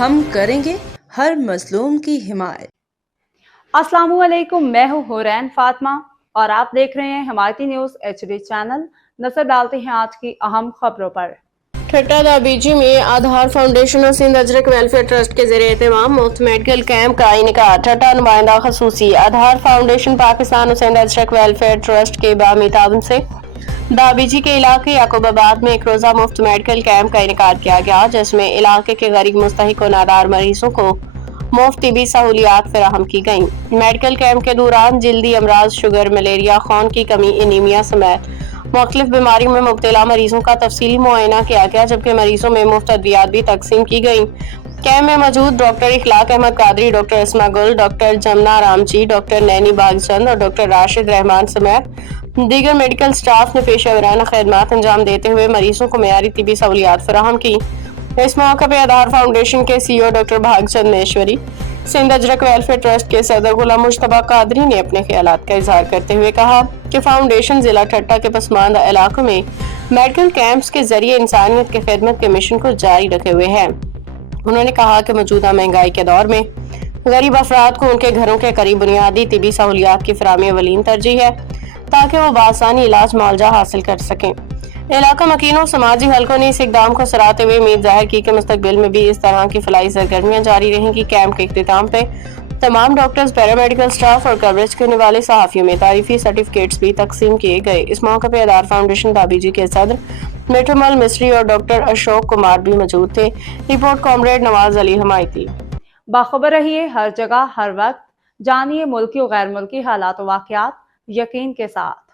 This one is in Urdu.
ہم کریں گے ہر مظلوم کی حمایت۔ السلام علیکم، میں ہوں حورین فاطمہ اور آپ دیکھ رہے ہیں حمایتی نیوز HD چینل۔ نظر ڈالتے ہیں آج کی اہم خبروں پر۔ ٹھٹہ دابیجی میں آدھار فاؤنڈیشن اور سندھ اجرک ویلفیئر ٹرسٹ کے زیر اہتمام مفت میڈیکل کیمپ کا انعقاد۔ ٹھٹہ نمائندہ خصوصی آدھار فاؤنڈیشن پاکستان اور سندھ اجرک ویلفیئر ٹرسٹ کے باہمی تعاون سے دابیجی کے علاقے یعقوب آباد میں ایک روزہ مفت میڈیکل کیمپ کا انعقاد کیا گیا، جس میں علاقے کے غریب مستحق و نادار مریضوں کو مفت طبی سہولیات فراہم کی گئیں۔ میڈیکل کیمپ کے دوران جلدی امراض، شوگر، ملیریا، خون کی کمی، انیمیا سمیت مختلف بیماریوں میں مبتلا مریضوں کا تفصیلی معائنہ کیا گیا، جبکہ مریضوں میں مفت ادویات بھی تقسیم کی گئیں۔ کیمپ میں موجود ڈاکٹر اخلاق احمد قادری، ڈاکٹر اسما گل، ڈاکٹر جمنا رام جی، ڈاکٹر نینی باغچند اور ڈاکٹر راشد رحمان سمیت دیگر میڈیکل سٹاف نے پیشہ ورانہ خدمات انجام دیتے ہوئے مریضوں کو معیاری طبی سہولیات فراہم کی۔ اس موقع پہ آدھار فاؤنڈیشن کے CEO ڈاکٹر بھاگ چند میشوری، سندھ اجرک ویلفیئر ٹرسٹ کے صدر غلام مجتبیٰ قادری نے اپنے خیالات کا اظہار کرتے ہوئے کہا کہ فاؤنڈیشن ضلع ٹھٹہ کے پسماندہ علاقوں میں میڈیکل کیمپس کے ذریعے انسانیت کی خدمت کے مشن کو جاری رکھے ہوئے ہے۔ انہوں نے کہا کہ موجودہ مہنگائی کے دور میں غریب افراد کو ان کے گھروں کے قریب بنیادی طبی سہولیات کی فراہمی اولین ترجیح ہے تاکہ وہ بآسانی علاج معالجہ حاصل کر سکیں۔ علاقہ مکینوں سماجی حلقوں نے اس اقدام کو سراہتے ہوئے امید ظاہر کی کہ مستقبل میں بھی اس طرح کی فلاحی سرگرمیاں جاری رہیں گی۔ کیمپ کے اختتام پہ تمام ڈاکٹرز، پیرامیڈیکل سٹاف اور کوریج کرنے والے صحافیوں میں تعریفی سرٹیفکیٹس بھی تقسیم کیے گئے۔ اس موقع پہ آدھار فاؤنڈیشن دابیجی کے صدر میٹرمل مصری اور ڈاکٹر اشوک کمار بھی موجود تھے۔ رپورٹ کامریڈ نواز علی حمایتی۔ باخبر رہیے ہر جگہ ہر وقت، جانیے ملکی و غیر ملکی حالات و واقعات یقین کے ساتھ۔